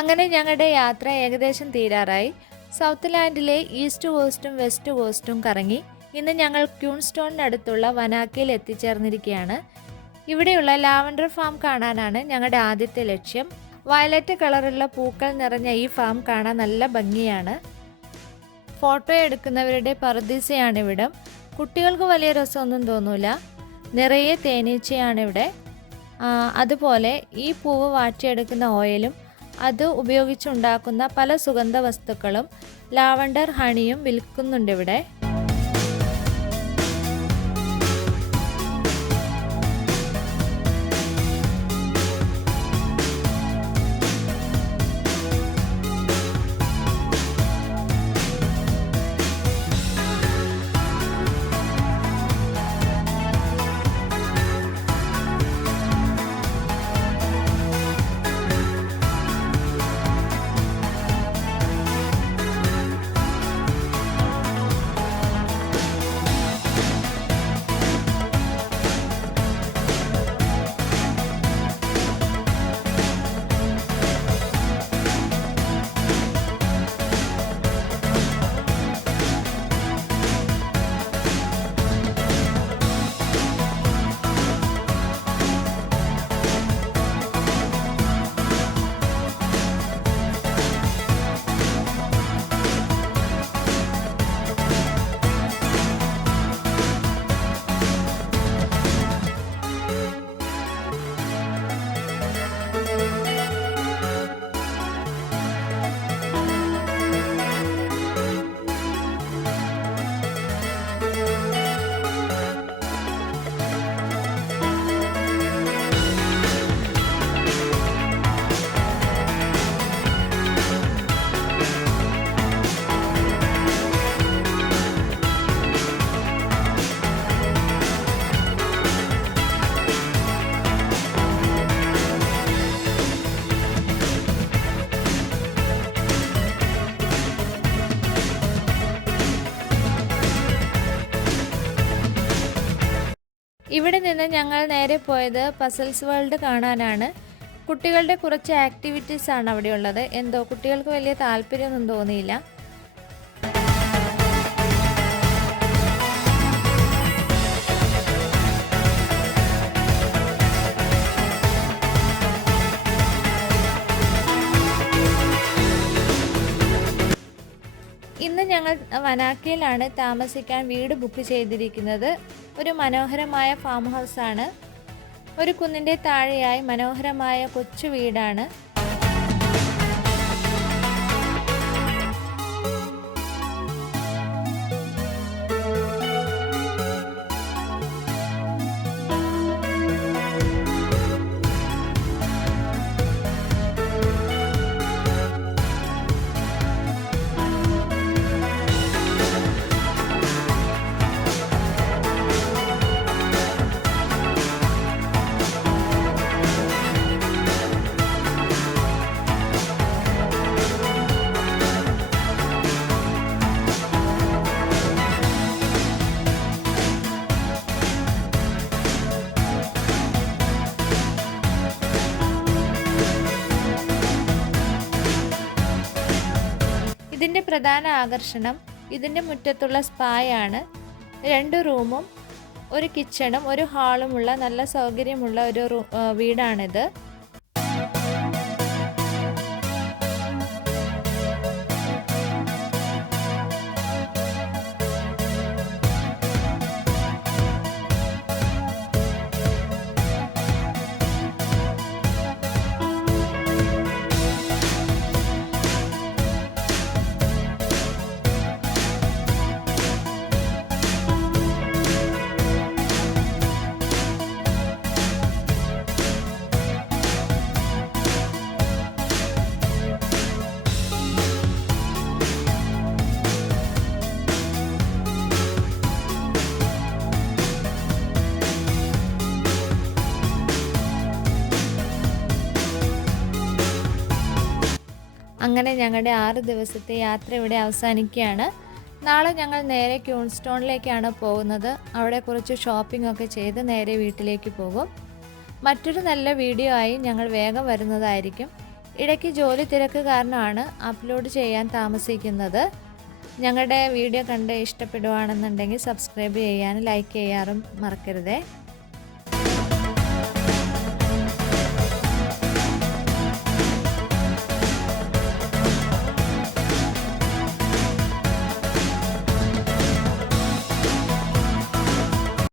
അങ്ങനെ ഞങ്ങളുടെ യാത്ര ഏകദേശം തീരാറായി. സൗത്ത് ലാൻഡിലെ ഈസ്റ്റ് കോസ്റ്റും വെസ്റ്റ് കോസ്റ്റും കറങ്ങി ഇന്ന് ഞങ്ങൾ ക്യൂൺസ്റ്റോണിനടുത്തുള്ള വനാക്കയിൽ എത്തിച്ചേർന്നിരിക്കുകയാണ്. ഇവിടെയുള്ള ലാവൻഡർ ഫാം കാണാനാണ് ഞങ്ങളുടെ ആദ്യത്തെ ലക്ഷ്യം. വയലറ്റ് കളറുള്ള പൂക്കൾ നിറഞ്ഞ ഈ ഫാം കാണാൻ നല്ല ഭംഗിയാണ്. ഫോട്ടോ എടുക്കുന്നവരുടെ പറുദീസയാണ് ഇവിടം. കുട്ടികൾക്ക് വലിയ രസമൊന്നും തോന്നൂല. നിറയെ തേനീച്ചയാണിവിടെ. അതുപോലെ ഈ പൂവ് വാറ്റിയെടുക്കുന്ന ഓയിലും അത് ഉപയോഗിച്ചുണ്ടാക്കുന്ന പല സുഗന്ധ വസ്തുക്കളും ലാവൻഡർ ഹണിയും വിൽക്കുന്നുണ്ട് ഇവിടെ. ഇവിടെ നിന്ന് ഞങ്ങൾ നേരെ പോയത് പസിൽസ് വേൾഡ് കാണാനാണ്. കുട്ടികളുടെ കുറച്ച് ആക്ടിവിറ്റീസ് ആണ് അവിടെ ഉള്ളത്. എന്തോ കുട്ടികൾക്ക് വലിയ താല്പര്യമൊന്നും തോന്നിയില്ല. ഇന്ന് ഞങ്ങൾ വനാക്കയിലാണ് താമസിക്കാൻ വീട് ബുക്ക് ചെയ്തിരിക്കുന്നത്. ഒരു മനോഹരമായ ഫാം ഹൗസാണ്. ഒരു കുന്നിൻ്റെ താഴെയായി മനോഹരമായ കൊച്ചു വീടാണ്. ഇതിൻ്റെ പ്രധാന ആകർഷണം ഇതിൻ്റെ മുറ്റത്തുള്ള സ്പായാണ്. 2 റൂമും ഒരു കിച്ചണും ഒരു ഹാളുമുള്ള നല്ല സൗകര്യമുള്ള ഒരു വീടാണിത്. അങ്ങനെ ഞങ്ങളുടെ 6 ദിവസത്തെ യാത്ര ഇവിടെ അവസാനിക്കുകയാണ്. നാളെ ഞങ്ങൾ നേരെ ക്യൂൺസ്റ്റോണിലേക്കാണ് പോകുന്നത്. അവിടെ കുറച്ച് ഷോപ്പിംഗ് ഒക്കെ ചെയ്ത് നേരെ വീട്ടിലേക്ക് പോകും. മറ്റൊരു നല്ല വീഡിയോ ആയി ഞങ്ങൾ വേഗം വരുന്നതായിരിക്കും. ഇടയ്ക്ക് ജോലി തിരക്ക് കാരണമാണ് അപ്ലോഡ് ചെയ്യാൻ താമസിക്കുന്നത്. ഞങ്ങളുടെ വീഡിയോ കണ്ട് ഇഷ്ടപ്പെടുകയാണെന്നുണ്ടെങ്കിൽ സബ്സ്ക്രൈബ് ചെയ്യാനും ലൈക്ക് ചെയ്യാറും മറക്കരുതേ.